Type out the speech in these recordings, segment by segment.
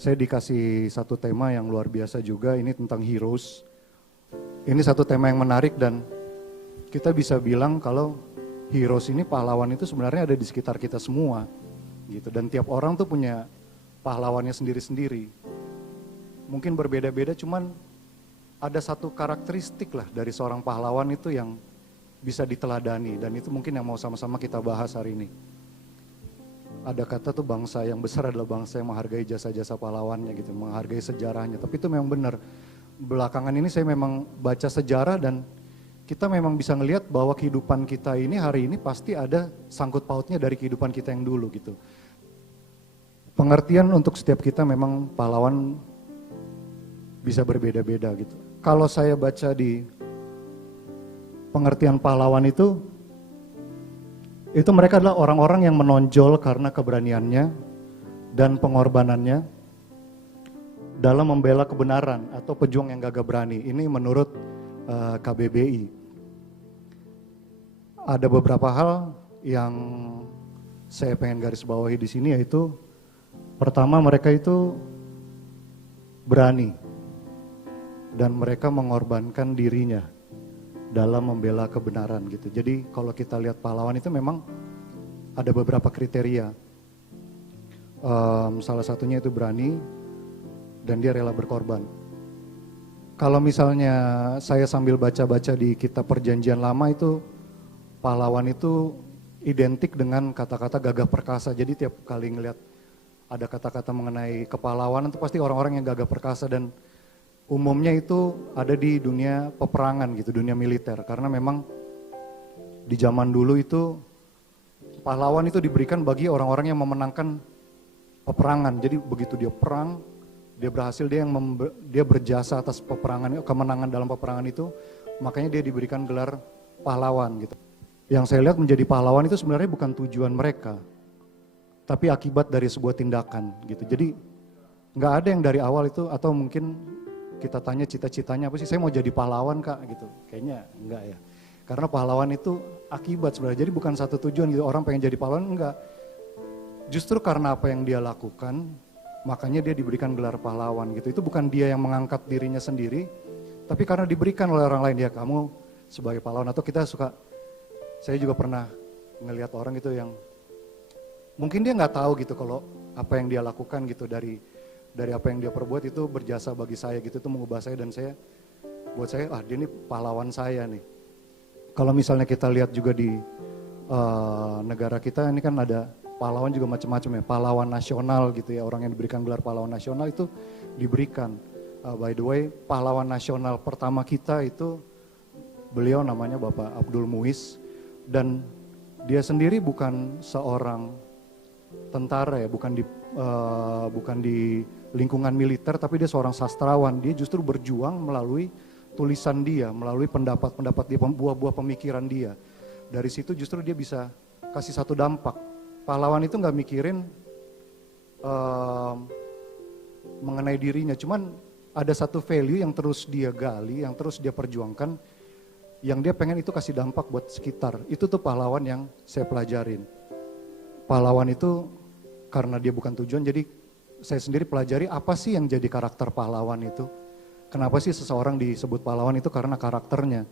saya dikasih satu tema yang luar biasa juga, ini tentang heroes. Ini satu tema yang menarik dan kita bisa bilang kalau heroes ini, pahlawan itu sebenarnya ada di sekitar kita semua gitu. Dan tiap orang tuh punya pahlawannya sendiri-sendiri. Mungkin berbeda-beda, cuman ada satu karakteristik lah dari seorang pahlawan itu yang bisa diteladani. Dan itu mungkin yang mau sama-sama kita bahas hari ini. Ada kata tuh bangsa yang besar adalah bangsa yang menghargai jasa-jasa pahlawannya gitu, menghargai sejarahnya. Tapi itu memang benar. Belakangan ini saya memang baca sejarah dan kita memang bisa ngelihat bahwa kehidupan kita ini hari ini pasti ada sangkut pautnya dari kehidupan kita yang dulu gitu. Pengertian untuk setiap kita memang pahlawan bisa berbeda-beda gitu. Kalau saya baca di pengertian pahlawan itu mereka adalah orang-orang yang menonjol karena keberaniannya dan pengorbanannya dalam membela kebenaran atau pejuang yang gagah berani. Ini menurut KBBI. Ada beberapa hal yang saya pengen garis bawahi di sini, yaitu pertama, mereka itu berani dan mereka mengorbankan dirinya dalam membela kebenaran gitu. Jadi kalau kita lihat pahlawan itu memang ada beberapa kriteria. Salah satunya itu berani dan dia rela berkorban. Kalau misalnya saya sambil baca-baca di kitab Perjanjian Lama itu, pahlawan itu identik dengan kata-kata gagah perkasa. Jadi tiap kali ngelihat ada kata-kata mengenai kepahlawanan itu pasti orang-orang yang gagah perkasa, dan umumnya itu ada di dunia peperangan gitu, dunia militer. Karena memang di zaman dulu itu pahlawan itu diberikan bagi orang-orang yang memenangkan peperangan. Jadi begitu dia perang, dia berhasil, dia berjasa atas peperangan, kemenangan dalam peperangan itu, makanya dia diberikan gelar pahlawan gitu. Yang saya lihat menjadi pahlawan itu sebenarnya bukan tujuan mereka, tapi akibat dari sebuah tindakan gitu. Jadi nggak ada yang dari awal itu, atau mungkin kita tanya cita-citanya apa sih, saya mau jadi pahlawan kak gitu, kayaknya enggak ya. Karena pahlawan itu akibat sebenarnya, jadi bukan satu tujuan gitu, orang pengen jadi pahlawan, enggak. Justru karena apa yang dia lakukan, makanya dia diberikan gelar pahlawan gitu. Itu bukan dia yang mengangkat dirinya sendiri, tapi karena diberikan oleh orang lain, ya kamu sebagai pahlawan. Atau kita suka, saya juga pernah ngelihat orang gitu yang mungkin dia nggak tahu gitu kalau apa yang dia lakukan gitu, dari apa yang dia perbuat itu berjasa bagi saya gitu, itu mengubah saya, dan buat saya, dia ini pahlawan saya nih. Kalau misalnya kita lihat juga di negara kita ini kan ada pahlawan juga macam-macam ya, pahlawan nasional gitu ya, orang yang diberikan gelar pahlawan nasional itu diberikan. By the way, pahlawan nasional pertama kita itu beliau namanya Bapak Abdul Muiz, dan dia sendiri bukan seorang tentara ya, bukan di lingkungan militer, tapi dia seorang sastrawan. Dia justru berjuang melalui tulisan dia, melalui pendapat-pendapat dia, buah-buah pemikiran dia. Dari situ justru dia bisa kasih satu dampak. Pahlawan itu nggak mikirin mengenai dirinya, cuman ada satu value yang terus dia gali, yang terus dia perjuangkan, yang dia pengen itu kasih dampak buat sekitar. Itu tuh pahlawan yang saya pelajarin. Pahlawan itu karena dia bukan tujuan, jadi saya sendiri pelajari apa sih yang jadi karakter pahlawan itu. Kenapa sih seseorang disebut pahlawan itu? Karena karakternya.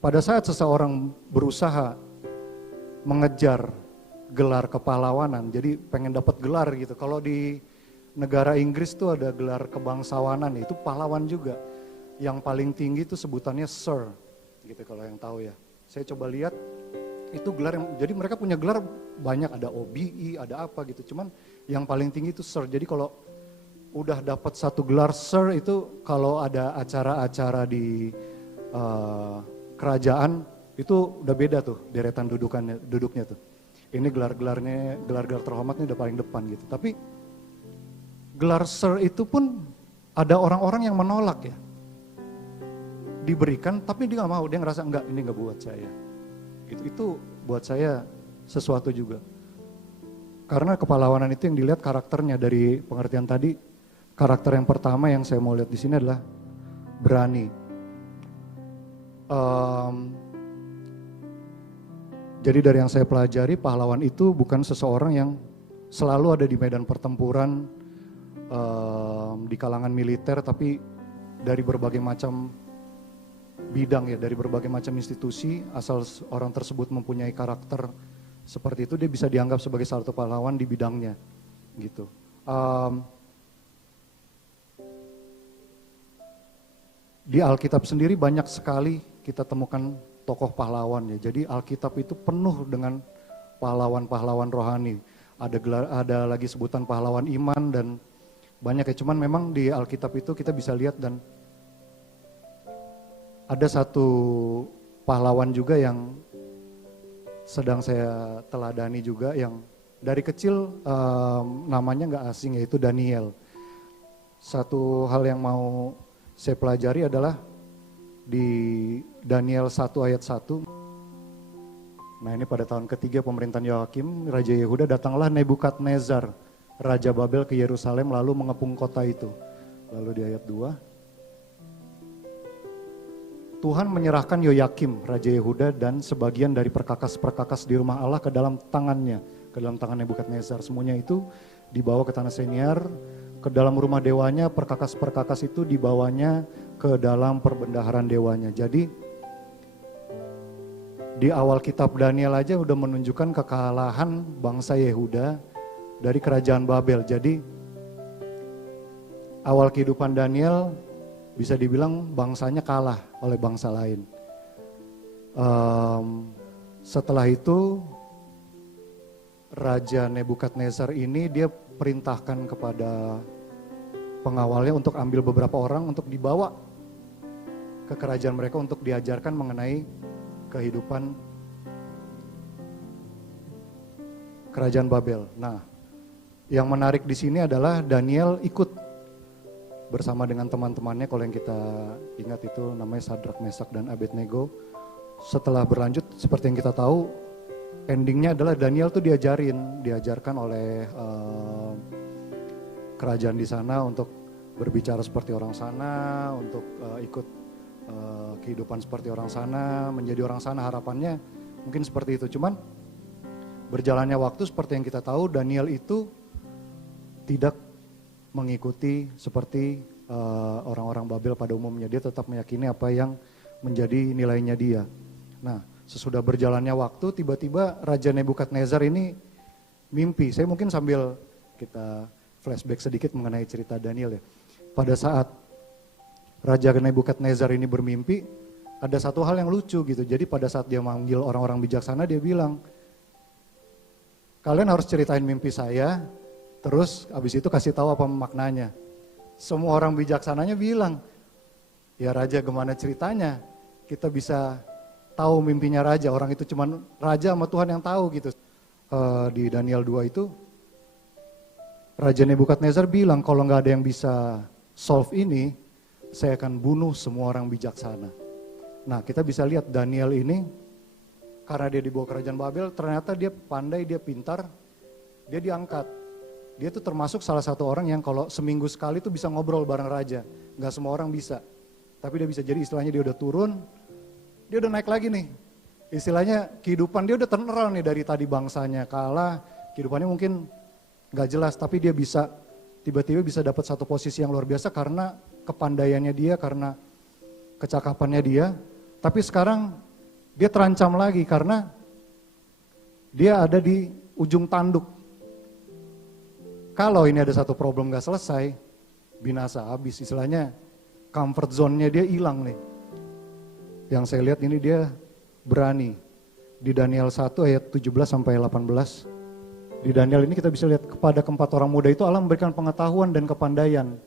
Pada saat seseorang berusaha mengejar gelar kepahlawanan, jadi pengen dapat gelar gitu. Kalau di negara Inggris tuh ada gelar kebangsawanan, itu pahlawan juga. Yang paling tinggi itu sebutannya Sir, gitu kalau yang tahu ya. Saya coba lihat, itu gelar yang, jadi mereka punya gelar banyak, ada OBE, ada apa gitu. Cuman yang paling tinggi itu Sir. Jadi kalau udah dapat satu gelar Sir itu, kalau ada acara-acara di kerajaan itu udah beda tuh deretan duduknya tuh. Ini gelar-gelar terhormatnya udah paling depan gitu. Tapi gelar Sir itu pun ada orang-orang yang menolak ya. Diberikan tapi dia nggak mau, dia ngerasa enggak, ini nggak buat saya. Itu buat saya sesuatu juga. Karena kepahlawanan itu yang dilihat karakternya. Dari pengertian tadi, karakter yang pertama yang saya mau lihat di sini adalah berani. Jadi dari yang saya pelajari, pahlawan itu bukan seseorang yang selalu ada di medan pertempuran, di kalangan militer, tapi dari berbagai macam bidang ya, dari berbagai macam institusi, asal orang tersebut mempunyai karakter seperti itu, dia bisa dianggap sebagai salah satu pahlawan di bidangnya, gitu. Di Alkitab sendiri banyak sekali kita temukan tokoh pahlawan ya. Jadi Alkitab itu penuh dengan pahlawan-pahlawan rohani. Ada lagi sebutan pahlawan iman dan banyak ya. Cuman memang di Alkitab itu kita bisa lihat dan ada satu pahlawan juga yang sedang saya teladani juga, yang dari kecil namanya nggak asing, yaitu Daniel. Satu hal yang mau saya pelajari adalah di Daniel 1 ayat 1. Nah, ini pada tahun ketiga pemerintahan Yoakim, Raja Yehuda, datanglah Nebukadnezar, Raja Babel ke Yerusalem lalu mengepung kota itu. Lalu di ayat 2, Tuhan menyerahkan Yoyakim, Raja Yehuda, dan sebagian dari perkakas-perkakas di rumah Allah ke dalam tangannya, ke dalam tangan Nebukadnezar. Semuanya itu dibawa ke tanah Seniar, ke dalam rumah dewanya, perkakas-perkakas itu dibawanya ke dalam perbendaharaan dewanya. Jadi di awal kitab Daniel aja udah menunjukkan kekalahan bangsa Yehuda dari kerajaan Babel. Jadi awal kehidupan Daniel bisa dibilang bangsanya kalah oleh bangsa lain. Setelah itu Raja Nebukadnezar ini dia perintahkan kepada pengawalnya untuk ambil beberapa orang untuk dibawa ke kerajaan mereka untuk diajarkan mengenai kehidupan kerajaan Babel. Nah, yang menarik di sini adalah Daniel ikut bersama dengan teman-temannya. Kalau yang kita ingat itu namanya Sadrak, Mesak, dan Abednego. Setelah berlanjut seperti yang kita tahu, endingnya adalah Daniel tuh diajarkan oleh kerajaan di sana untuk berbicara seperti orang sana, untuk ikut kehidupan seperti orang sana, menjadi orang sana, harapannya mungkin seperti itu. Cuman berjalannya waktu seperti yang kita tahu, Daniel itu tidak mengikuti seperti orang-orang Babel pada umumnya. Dia tetap meyakini apa yang menjadi nilainya dia. Nah, sesudah berjalannya waktu, tiba-tiba Raja Nebukadnezar ini mimpi. Saya mungkin sambil kita flashback sedikit mengenai cerita Daniel ya. Pada saat Raja Nebukadnezar ini bermimpi, ada satu hal yang lucu gitu. Jadi pada saat dia manggil orang-orang bijaksana, dia bilang, kalian harus ceritain mimpi saya, terus abis itu kasih tahu apa maknanya. Semua orang bijaksananya bilang, ya Raja, gimana ceritanya? Kita bisa tahu mimpinya Raja, orang itu cuma Raja sama Tuhan yang tahu gitu. Di Daniel 2 itu, Raja Nebukadnezar bilang, kalau nggak ada yang bisa solve ini, saya akan bunuh semua orang bijaksana. Nah, kita bisa lihat Daniel ini, karena dia dibawa kerajaan Babel, ternyata dia pandai, dia pintar, dia diangkat. Dia tuh termasuk salah satu orang yang kalau seminggu sekali tuh bisa ngobrol bareng Raja. Nggak semua orang bisa, tapi dia bisa. Jadi istilahnya dia udah turun, dia udah naik lagi nih. Istilahnya kehidupan dia udah turn around nih, dari tadi bangsanya kalah, kehidupannya mungkin nggak jelas, tapi dia bisa tiba-tiba bisa dapat satu posisi yang luar biasa karena kepandaiannya dia, karena kecakapannya dia. Tapi sekarang dia terancam lagi karena dia ada di ujung tanduk. Kalau ini ada satu problem gak selesai, binasa habis. Istilahnya comfort zone-nya dia hilang nih. Yang saya lihat ini dia berani. Di Daniel 1 ayat 17-18. Di Daniel ini kita bisa lihat, kepada keempat orang muda itu Allah memberikan pengetahuan dan kepandaian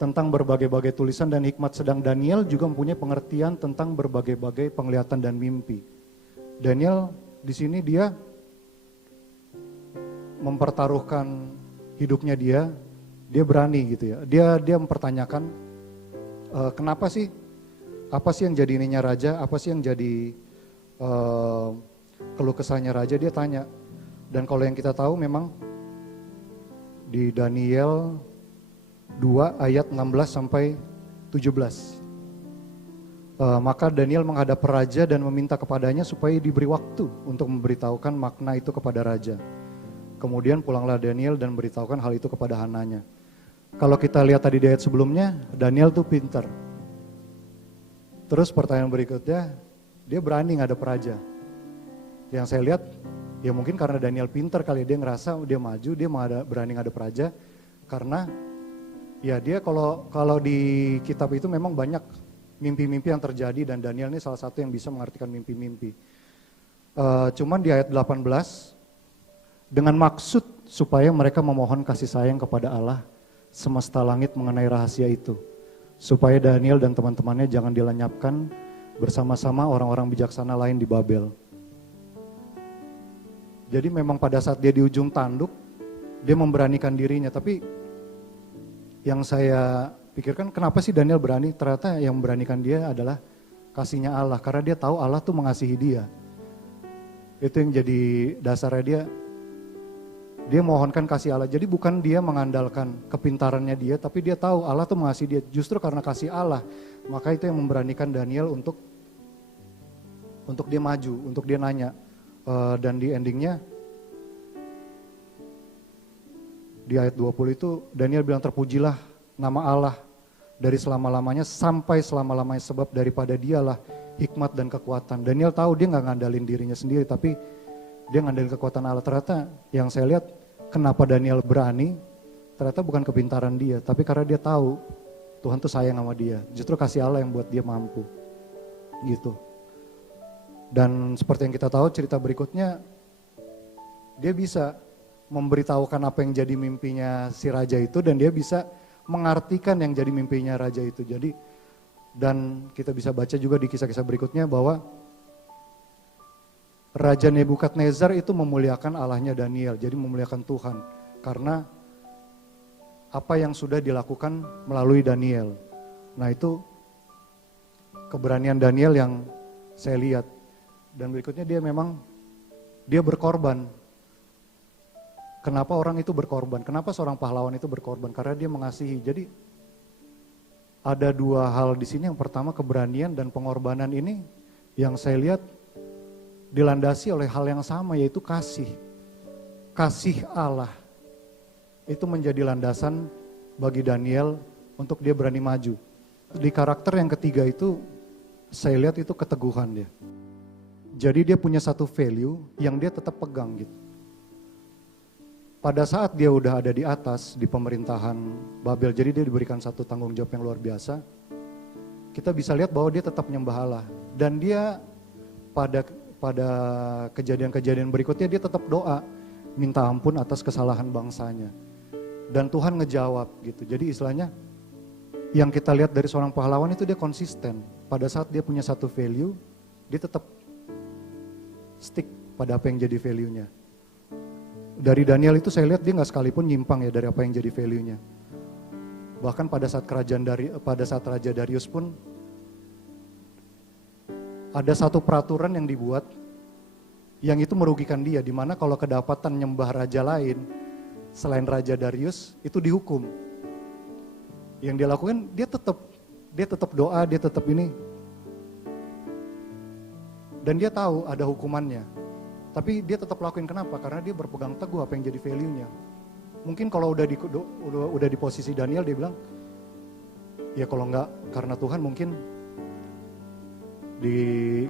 tentang berbagai-bagai tulisan dan hikmat, sedang Daniel juga mempunyai pengertian tentang berbagai-bagai penglihatan dan mimpi. Daniel di sini dia mempertaruhkan hidupnya dia berani gitu ya. Dia mempertanyakan kenapa sih, apa sih yang jadi ininya Raja, apa sih yang jadi keluh kesahnya Raja, dia tanya. Dan kalau yang kita tahu memang di Daniel 2 ayat 16-17. Maka Daniel menghadap raja dan meminta kepadanya supaya diberi waktu untuk memberitahukan makna itu kepada raja. Kemudian pulanglah Daniel dan memberitahukan hal itu kepada Hananya. Kalau kita lihat tadi di ayat sebelumnya, Daniel tuh pinter. Terus pertanyaan berikutnya, dia berani ngadep raja. Yang saya lihat, ya mungkin karena Daniel pinter kali dia ngerasa dia maju, dia berani ngadep raja. Karena ya dia kalau di kitab itu memang banyak mimpi-mimpi yang terjadi dan Daniel ini salah satu yang bisa mengartikan mimpi-mimpi. Cuman di ayat 18, dengan maksud supaya mereka memohon kasih sayang kepada Allah semesta langit mengenai rahasia itu, supaya Daniel dan teman-temannya jangan dilenyapkan bersama-sama orang-orang bijaksana lain di Babel. Jadi memang pada saat dia di ujung tanduk, dia memberanikan dirinya. Tapi yang saya pikirkan, kenapa sih Daniel berani? Ternyata yang memberanikan dia adalah kasihnya Allah, karena dia tahu Allah tuh mengasihi dia. Itu yang jadi dasarnya dia mohonkan kasih Allah. Jadi bukan dia mengandalkan kepintarannya dia, tapi dia tahu Allah tuh mengasihi dia. Justru karena kasih Allah, maka itu yang memberanikan Daniel untuk dia maju, untuk dia nanya. Dan di endingnya, di ayat 20 itu Daniel bilang, terpujilah nama Allah dari selama-lamanya sampai selama-lamanya, sebab daripada dialah hikmat dan kekuatan. Daniel tahu dia gak ngandalin dirinya sendiri, tapi dia ngandalin kekuatan Allah. Ternyata yang saya lihat, kenapa Daniel berani, ternyata bukan kepintaran dia, tapi karena dia tahu Tuhan tuh sayang sama dia. Justru kasih Allah yang buat dia mampu. Gitu. Dan seperti yang kita tahu, cerita berikutnya, dia bisa memberitahukan apa yang jadi mimpinya si raja itu, dan dia bisa mengartikan yang jadi mimpinya raja itu. Jadi, dan kita bisa baca juga di kisah-kisah berikutnya bahwa Raja Nebukadnezar itu memuliakan Allahnya Daniel, jadi memuliakan Tuhan. Karena apa yang sudah dilakukan melalui Daniel. Nah itu keberanian Daniel yang saya lihat. Dan berikutnya dia berkorban. Kenapa orang itu berkorban? Kenapa seorang pahlawan itu berkorban? Karena dia mengasihi. Jadi ada dua hal di sini. Yang pertama keberanian dan pengorbanan ini yang saya lihat dilandasi oleh hal yang sama, yaitu kasih. Kasih Allah itu menjadi landasan bagi Daniel untuk dia berani maju. Di karakter yang ketiga itu saya lihat itu keteguhan dia. Jadi dia punya satu value yang dia tetap pegang gitu. Pada saat dia udah ada di atas, di pemerintahan Babel, jadi dia diberikan satu tanggung jawab yang luar biasa. Kita bisa lihat bahwa dia tetap menyembah Allah. Dan dia pada kejadian-kejadian berikutnya dia tetap doa, minta ampun atas kesalahan bangsanya. Dan Tuhan ngejawab gitu. Jadi istilahnya yang kita lihat dari seorang pahlawan itu dia konsisten. Pada saat dia punya satu value, dia tetap stick pada apa yang jadi value-nya. Dari Daniel itu saya lihat dia nggak sekalipun nyimpang ya dari apa yang jadi value-nya. Bahkan pada saat Raja Darius pun ada satu peraturan yang dibuat yang itu merugikan dia, di mana kalau kedapatan nyembah raja lain selain Raja Darius itu dihukum. Yang dia lakukan dia tetap doa, dia tetap ini. Dan dia tahu ada hukumannya. Tapi dia tetap lakuin, kenapa? Karena dia berpegang teguh apa yang jadi value-nya. Mungkin kalau udah di posisi Daniel dia bilang, ya kalau enggak karena Tuhan mungkin di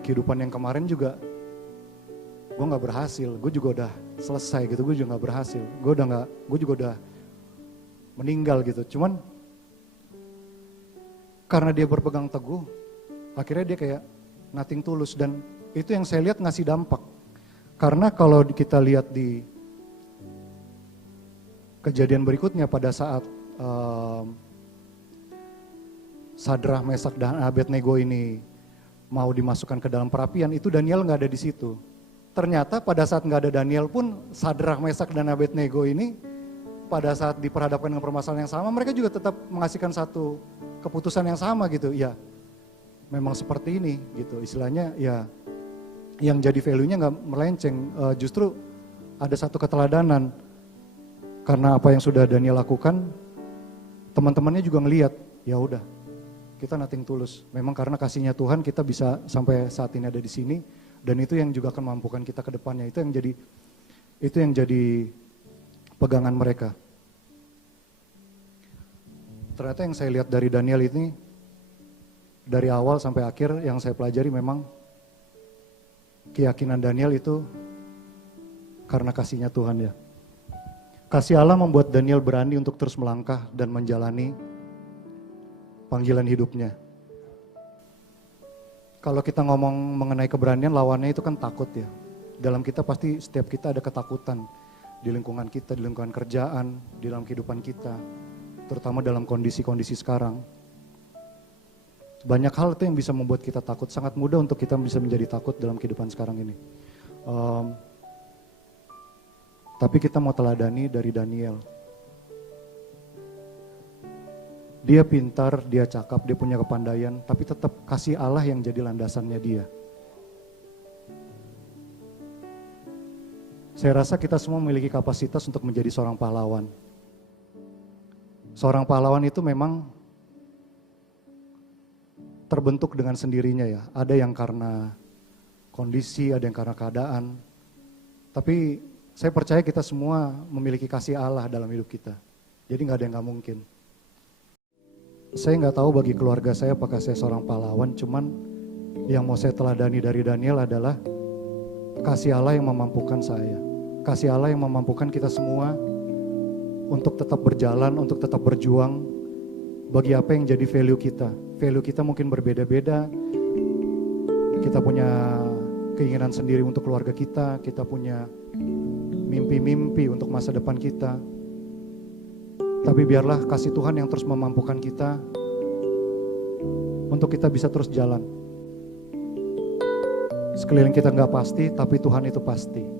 kehidupan yang kemarin juga gue nggak berhasil, gue juga udah selesai gitu, gue juga nggak berhasil, gue juga udah meninggal gitu. Cuman karena dia berpegang teguh, akhirnya dia kayak nothing tulus, dan itu yang saya lihat ngasih dampak. Karena kalau kita lihat di kejadian berikutnya pada saat Sadrah, Mesak dan Abednego ini mau dimasukkan ke dalam perapian, itu Daniel nggak ada di situ. Ternyata pada saat nggak ada Daniel pun Sadrah, Mesak dan Abednego ini pada saat diperhadapkan dengan permasalahan yang sama, mereka juga tetap menghasilkan satu keputusan yang sama gitu. Ya, memang seperti ini gitu. Istilahnya ya yang jadi value-nya nggak melenceng, justru ada satu keteladanan. Karena apa yang sudah Daniel lakukan, teman-temannya juga ngelihat, ya udah, kita nothing tulus. Memang karena kasihnya Tuhan kita bisa sampai saat ini ada di sini, dan itu yang juga akan mampukan kita ke depannya. Itu yang jadi pegangan mereka. Ternyata yang saya lihat dari Daniel ini, dari awal sampai akhir yang saya pelajari memang keyakinan Daniel itu karena kasihnya Tuhan ya. Kasih Allah membuat Daniel berani untuk terus melangkah dan menjalani panggilan hidupnya. Kalau kita ngomong mengenai keberanian, lawannya itu kan takut ya. Dalam kita pasti setiap kita ada ketakutan di lingkungan kita, di lingkungan kerjaan, di dalam kehidupan kita, terutama dalam kondisi-kondisi sekarang. Banyak hal itu yang bisa membuat kita takut, sangat mudah untuk kita bisa menjadi takut dalam kehidupan sekarang ini. Tapi kita mau teladani dari Daniel. Dia pintar, dia cakap, dia punya kepandaian, tapi tetap kasih Allah yang jadi landasannya dia. Saya rasa kita semua memiliki kapasitas untuk menjadi seorang pahlawan. Seorang pahlawan itu memang terbentuk dengan sendirinya ya. Ada yang karena kondisi, ada yang karena keadaan. Tapi saya percaya kita semua memiliki kasih Allah dalam hidup kita. Jadi gak ada yang gak mungkin. Saya gak tahu bagi keluarga saya apakah saya seorang pahlawan, cuman yang mau saya teladani dari Daniel adalah kasih Allah yang memampukan saya. Kasih Allah yang memampukan kita semua untuk tetap berjalan, untuk tetap berjuang bagi apa yang jadi value kita. Value kita mungkin berbeda-beda. Kita punya keinginan sendiri untuk keluarga kita, kita punya mimpi-mimpi untuk masa depan kita. Tapi biarlah kasih Tuhan yang terus memampukan kita untuk kita bisa terus jalan. Sekeliling kita nggak pasti, tapi Tuhan itu pasti.